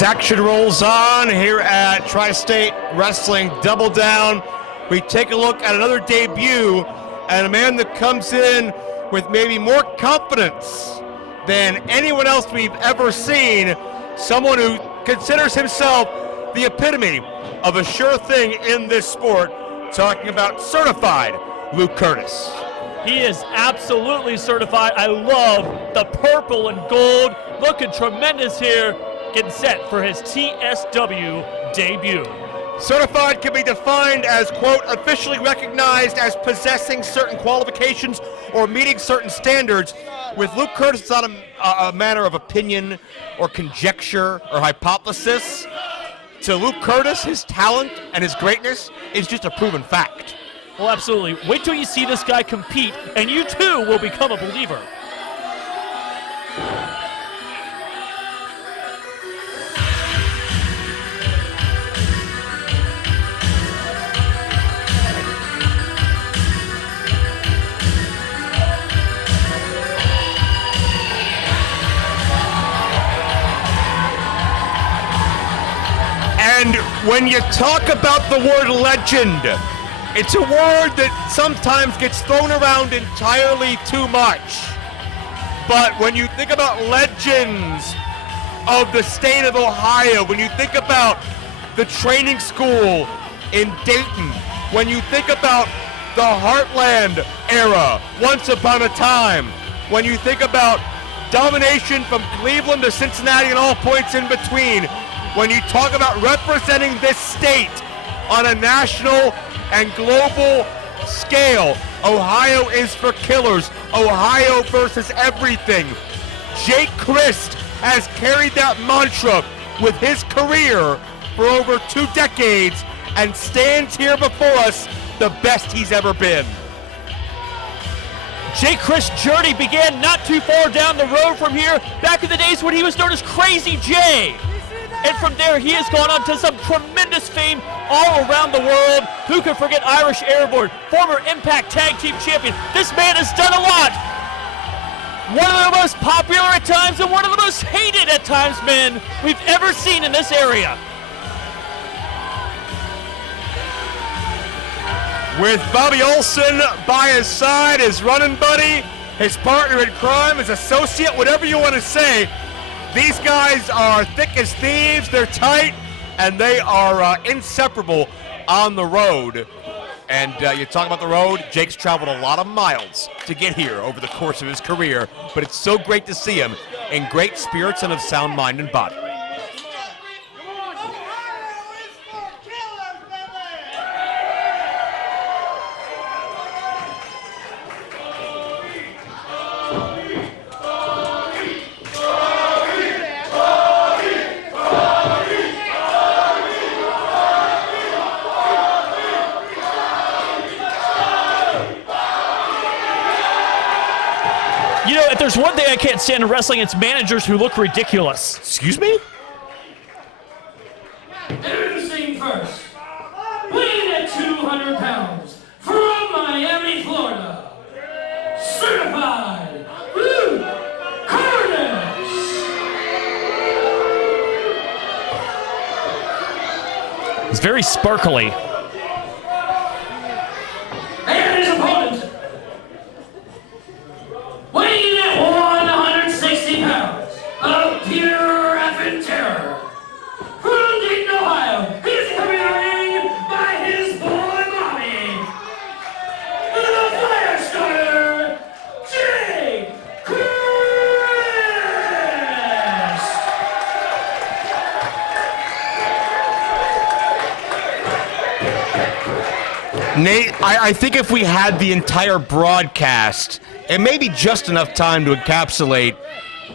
As action rolls on here at Tri-State Wrestling Double Down, we take a look at another debut and a man that comes in with maybe more confidence than anyone else we've ever seen. Someone who considers himself the epitome of a sure thing in this sport. Talking about certified Luke Kurtis. He is absolutely certified. I love the purple and gold. Looking tremendous here. Getting set for his TSW debut. Certified can be defined as, quote, officially recognized as possessing certain qualifications or meeting certain standards. With Luke Kurtis, it's not a matter of opinion or conjecture or hypothesis. To Luke Kurtis, his talent and his greatness is just a proven fact. Well, absolutely. Wait till you see this guy compete, and you too will become a believer. And when you talk about the word legend, it's a word that sometimes gets thrown around entirely too much. But when you think about legends of the state of Ohio, when you think about the training school in Dayton, when you think about the Heartland era, once upon a time, when you think about domination from Cleveland to Cincinnati and all points in between, when you talk about representing this state on a national and global scale, Ohio is for killers. Ohio versus everything. Jake Crist has carried that mantra with his career for over 2 decades and stands here before us the best he's ever been. Jake Crist's journey began not too far down the road from here, back in the days when he was known as Crazy J. And from there, he has gone on to some tremendous fame all around the world. Who could forget Irish Airborne, former Impact Tag Team Champion? This man has done a lot. One of the most popular at times and one of the most hated at times men we've ever seen in this area. With Bobby Olson by his side, his running buddy, his partner in crime, his associate, whatever you want to say, these guys are thick as thieves, they're tight, and they are inseparable on the road. And you talk about the road, Jake's traveled a lot of miles to get here over the course of his career, but it's so great to see him in great spirits and of sound mind and body. You know, if there's one thing I can't stand in wrestling, it's managers who look ridiculous. Excuse me? Introducing first, weighing at 200 pounds, from Miami, Florida, certified Luke Kurtis. It's very sparkly. And his opponent, weighing at 160 pounds, of pure effing terror, from Dayton, Ohio, he's coming in the ring by his boy Bobby, the Firestarter, Jake Crist. Nate, I think if we had the entire broadcast, it may be just enough time to encapsulate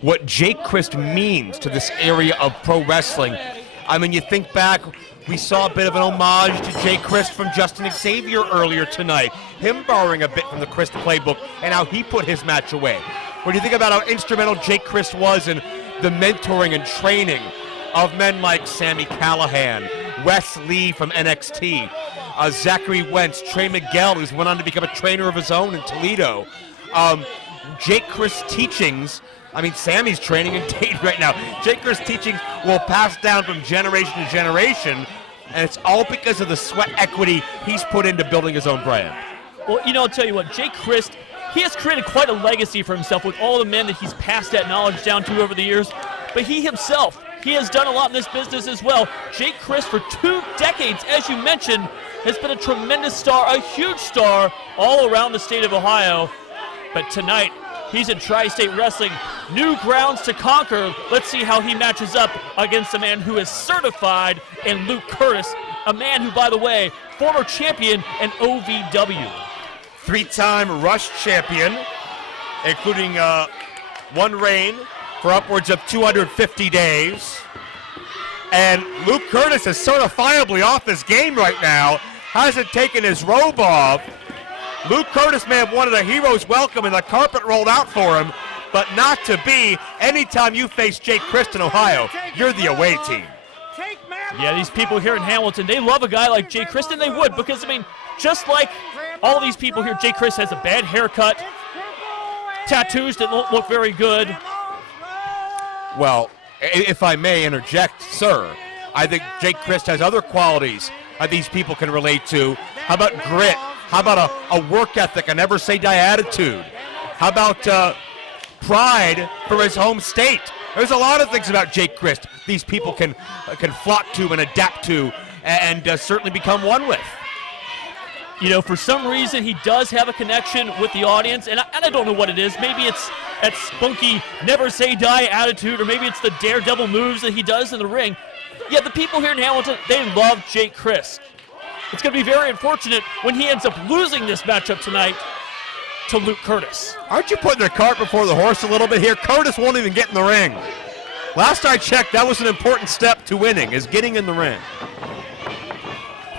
what Jake Crist means to this area of pro wrestling. I mean, you think back, we saw a bit of an homage to Jake Crist from Justin Xavier earlier tonight, him borrowing a bit from the Crist playbook and how he put his match away. When you think about how instrumental Jake Crist was in the mentoring and training of men like Sami Callihan, Wes Lee from NXT, Zachary Wentz, Trey Miguel, who's went on to become a trainer of his own in Toledo. Jake Crist's teachings I mean, Sammy's training in Dayton right now. Jake Crist's teaching will pass down from generation to generation, and it's all because of the sweat equity he's put into building his own brand. Well, you know, I'll tell you what, Jake Crist, he has created quite a legacy for himself with all the men that he's passed that knowledge down to over the years. But he himself, he has done a lot in this business as well. Jake Crist, for 2 decades, as you mentioned, has been a tremendous star, a huge star all around the state of Ohio. But tonight, he's in Tri-State Wrestling. New grounds to conquer. Let's see how he matches up against a man who is certified in Luke Kurtis, a man who, by the way, former champion in OVW. 3-time Rush Champion, including 1 reign for upwards of 250 days. And Luke Kurtis is certifiably off his game right now. Hasn't taken his robe off. Luke Kurtis may have wanted a hero's welcome and the carpet rolled out for him, but not to be. Anytime you face Jake Crist in Ohio, you're the away team. Yeah, these people here in Hamilton, they love a guy like Jake Crist, and they would, because, I mean, just like all these people here, Jake Crist has a bad haircut, tattoos that don't look very good. Well, if I may interject, sir, I think Jake Crist has other qualities that these people can relate to. How about grit? How about a work ethic, a never say die attitude? How about pride for his home state? There's a lot of things about Jake Crist these people can flock to and adapt to and certainly become one with. You know, for some reason, he does have a connection with the audience, and I don't know what it is. Maybe it's that spunky, never-say-die attitude, or maybe it's the daredevil moves that he does in the ring. Yeah, the people here in Hamilton, they love Jake Crist. It's going to be very unfortunate when he ends up losing this matchup tonight to Luke Kurtis. Aren't you putting the cart before the horse a little bit here? Kurtis won't even get in the ring. Last I checked, that was an important step to winning, is getting in the ring.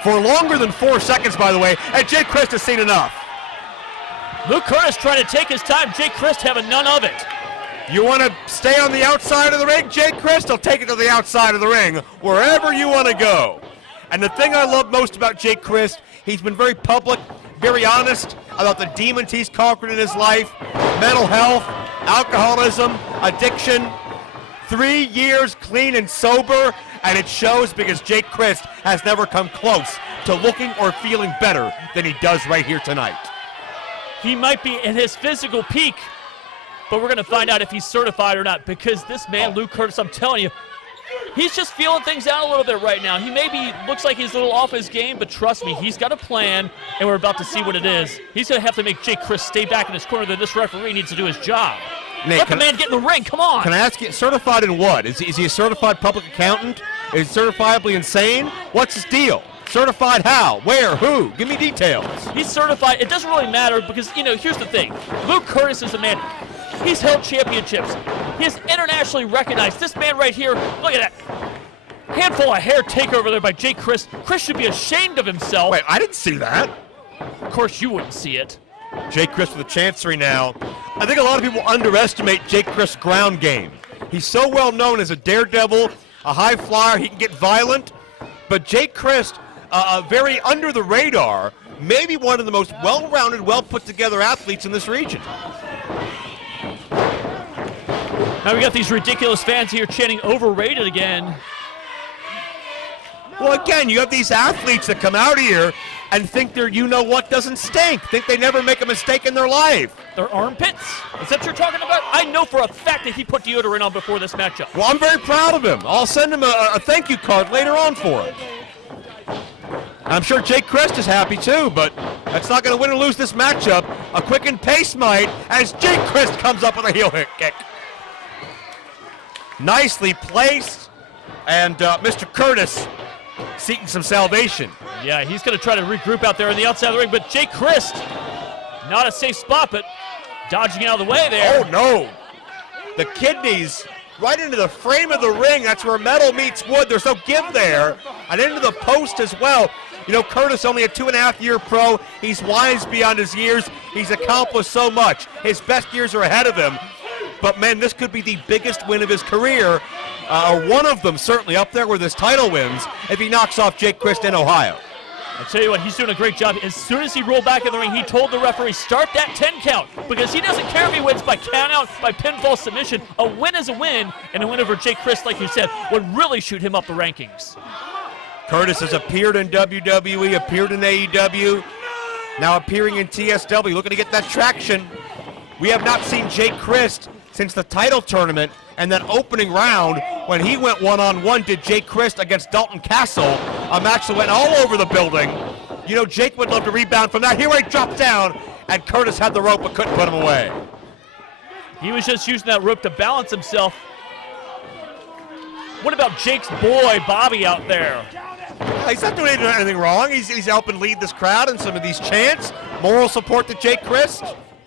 For longer than 4 seconds, by the way, and Jake Crist has seen enough. Luke Kurtis trying to take his time. Jake Crist having none of it. You want to stay on the outside of the ring, Jake Crist? I'll take it to the outside of the ring, wherever you want to go. And the thing I love most about Jake Crist, he's been very public, very honest about the demons he's conquered in his life, mental health, alcoholism, addiction. 3 years clean and sober, and it shows because Jake Crist has never come close to looking or feeling better than he does right here tonight. He might be in his physical peak, but we're going to find out if he's certified or not, because this man, Luke Kurtis, I'm telling you, he's just feeling things out a little bit right now. He maybe looks like he's a little off his game, but trust me, he's got a plan, and we're about to see what it is. He's going to have to make Jake Crist stay back in his corner, that this referee needs to do his job. Nate, let the man get in the ring, come on. Can I ask you, certified in what? Is he a certified public accountant? Is he certifiably insane? What's his deal? Certified how? Where? Who? Give me details. He's certified. It doesn't really matter because, you know, here's the thing. Luke Kurtis is a man. He's held championships. He's internationally recognized. This man right here, look at that. Handful of hair takeover there by Jake Crist. Crist should be ashamed of himself. Wait, I didn't see that. Of course you wouldn't see it. Jake Crist with the chancery now. I think a lot of people underestimate Jake Crist's ground game. He's so well known as a daredevil, a high flyer, he can get violent. But Jake Crist, very under the radar, maybe one of the most well-rounded, well-put-together athletes in this region. Now we got these ridiculous fans here chanting overrated again. Well, again, you have these athletes that come out here and think their you-know-what doesn't stink, think they never make a mistake in their life. Their armpits? Is that what you're talking about? I know for a fact that he put deodorant on before this matchup. Well, I'm very proud of him. I'll send him a thank you card later on for it. I'm sure Jake Crist is happy too, but that's not going to win or lose this matchup. A quickened pace might as Jake Crist comes up with a heel kick. Nicely placed, and Mr. Kurtis seeking some salvation. Yeah, he's going to try to regroup out there on the outside of the ring, but Jake Crist, not a safe spot, but dodging out of the way there. Oh, no. The kidneys right into the frame of the ring. That's where metal meets wood. There's no give there. And into the post as well. You know, Kurtis only a 2.5-year pro. He's wise beyond his years. He's accomplished so much. His best years are ahead of him. But, man, this could be the biggest win of his career, or one of them certainly up there with his title wins, if he knocks off Jake Crist in Ohio. I tell you what, he's doing a great job. As soon as he rolled back in the ring, he told the referee, start that 10 count, because he doesn't care if he wins by count out, by pinfall submission. A win is a win, and a win over Jake Crist, like you said, would really shoot him up the rankings. Kurtis has appeared in WWE, appeared in AEW, now appearing in TSW, looking to get that traction. We have not seen Jake Crist since the title tournament and that opening round when he went one-on-one, did Jake Crist against Dalton Castle, a match that went all over the building. You know, Jake would love to rebound from that. Here he dropped down, and Kurtis had the rope but couldn't put him away. He was just using that rope to balance himself. What about Jake's boy, Bobby, out there? He's not doing anything wrong. He's helping lead this crowd in some of these chants. Moral support to Jake Crist.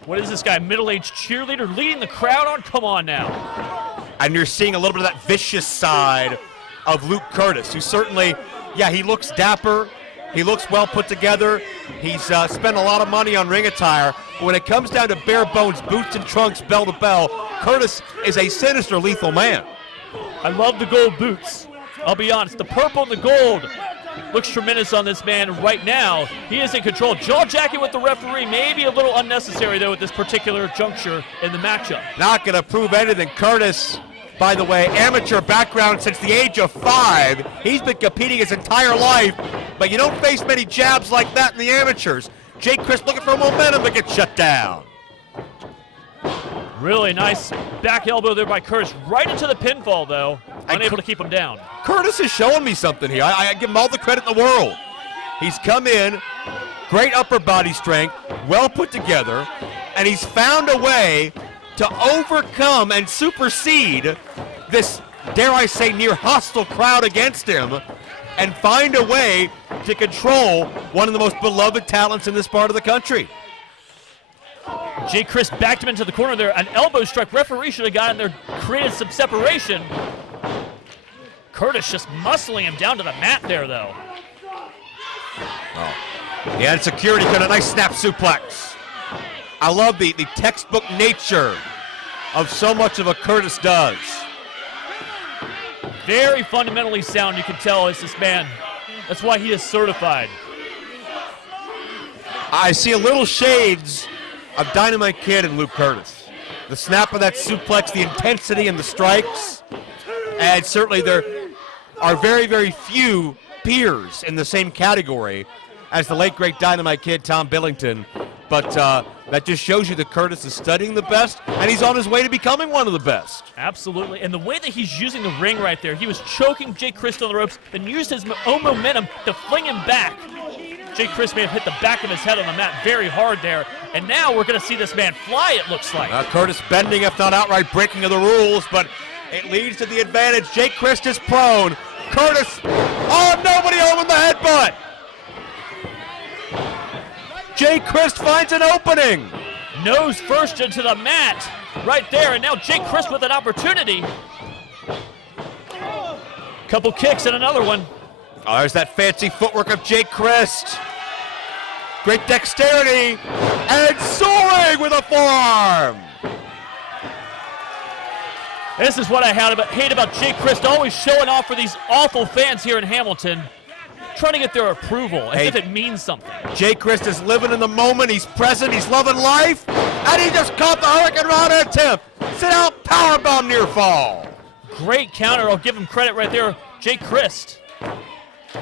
What is this guy, middle-aged cheerleader leading the crowd on? Come on now. And you're seeing a little bit of that vicious side of Luke Kurtis, who certainly, yeah, he looks dapper. He looks well put together. He's spent a lot of money on ring attire. But when it comes down to bare bones, boots and trunks, bell to bell, Kurtis is a sinister, lethal man. I love the gold boots. I'll be honest, the purple and the gold looks tremendous on this man right now. He is in control. Jaw jacket with the referee, maybe a little unnecessary though at this particular juncture in the matchup. Not gonna prove anything. Kurtis, by the way, amateur background since the age of 5. He's been competing his entire life, but you don't face many jabs like that in the amateurs. Jake Crist looking for momentum to get shut down. Really nice back elbow there by Kurtis, right into the pinfall though, unable to keep him down. Kurtis is showing me something here. I give him all the credit in the world. He's come in, great upper body strength, well put together, and he's found a way to overcome and supersede this, dare I say, near hostile crowd against him, and find a way to control one of the most beloved talents in this part of the country. Jake Crist backed him into the corner there. An elbow strike. Referee should have gotten there, created some separation. Kurtis just muscling him down to the mat there, though. Oh. Yeah, and security got a nice snap suplex. I love the textbook nature of so much of what Kurtis does. Very fundamentally sound, you can tell, is this man. That's why he is certified. I see a little shades of Dynamite Kid and Luke Kurtis. The snap of that suplex, the intensity and the strikes, and certainly there are very, very few peers in the same category as the late, great Dynamite Kid, Tom Billington. But that just shows you that Kurtis is studying the best, and he's on his way to becoming one of the best. Absolutely, and the way that he's using the ring right there, he was choking Jake Crist on the ropes, then used his own momentum to fling him back. Jake Crist may have hit the back of his head on the mat very hard there, and now we're going to see this man fly, it looks like. Kurtis bending, if not outright breaking of the rules, but it leads to the advantage. Jake Crist is prone. Kurtis, oh, nobody home in the headbutt. Jake Crist finds an opening. Nose first into the mat, right there, and now Jake Crist with an opportunity. Couple kicks and another one. Oh, there's that fancy footwork of Jake Crist. Great dexterity, and soaring with a forearm. This is what I hate about Jake Crist, always showing off for these awful fans here in Hamilton, trying to get their approval, as if it means something. Jake Crist is living in the moment, he's present, he's loving life, and he just caught the Hurricane Rana attempt. Sit out, powerbomb near fall. Great counter, I'll give him credit right there, Jake Crist.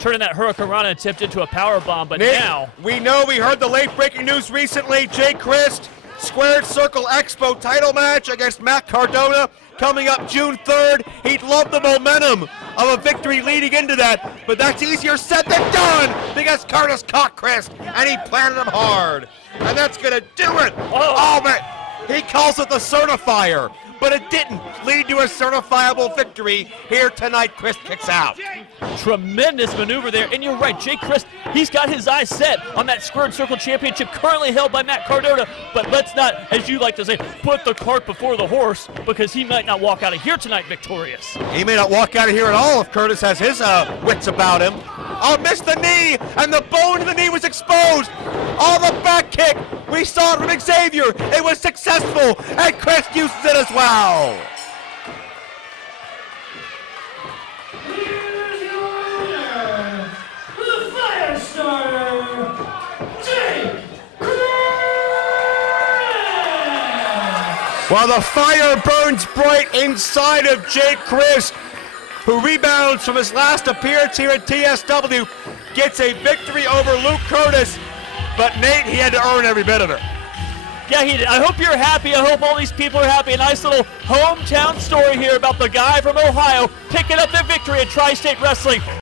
Turning that Hurricane Rana attempt into a power bomb, but now we heard the late breaking news recently. Jake Crist, Squared Circle Expo title match against Matt Cardona coming up June 3rd. He'd love the momentum of a victory leading into that, but that's easier said than done because Kurtis caught Crist and he planted him hard, and that's gonna do it. Oh man, he calls it the certifier, but it didn't lead to a certifiable victory. Here tonight, Crist kicks out. Tremendous maneuver there, and you're right, Jake Crist, he's got his eyes set on that Squared Circle Championship currently held by Matt Cardona, but let's not, as you like to say, put the cart before the horse, because he might not walk out of here tonight victorious. He may not walk out of here at all if Kurtis has his wits about him. Oh, missed the knee, and the bone in the knee was exposed. Oh, the back kick, we saw it from Xavier. It was successful, and Crist uses it as well. Here's your winner, the Firestarter. While the fire burns bright inside of Jake Crist, who rebounds from his last appearance here at TSW, gets a victory over Luke Kurtis. But Nate, he had to earn every bit of it. Yeah, he did. I hope you're happy. I hope all these people are happy. A nice little hometown story here about the guy from Ohio picking up the victory at Tri-State Wrestling.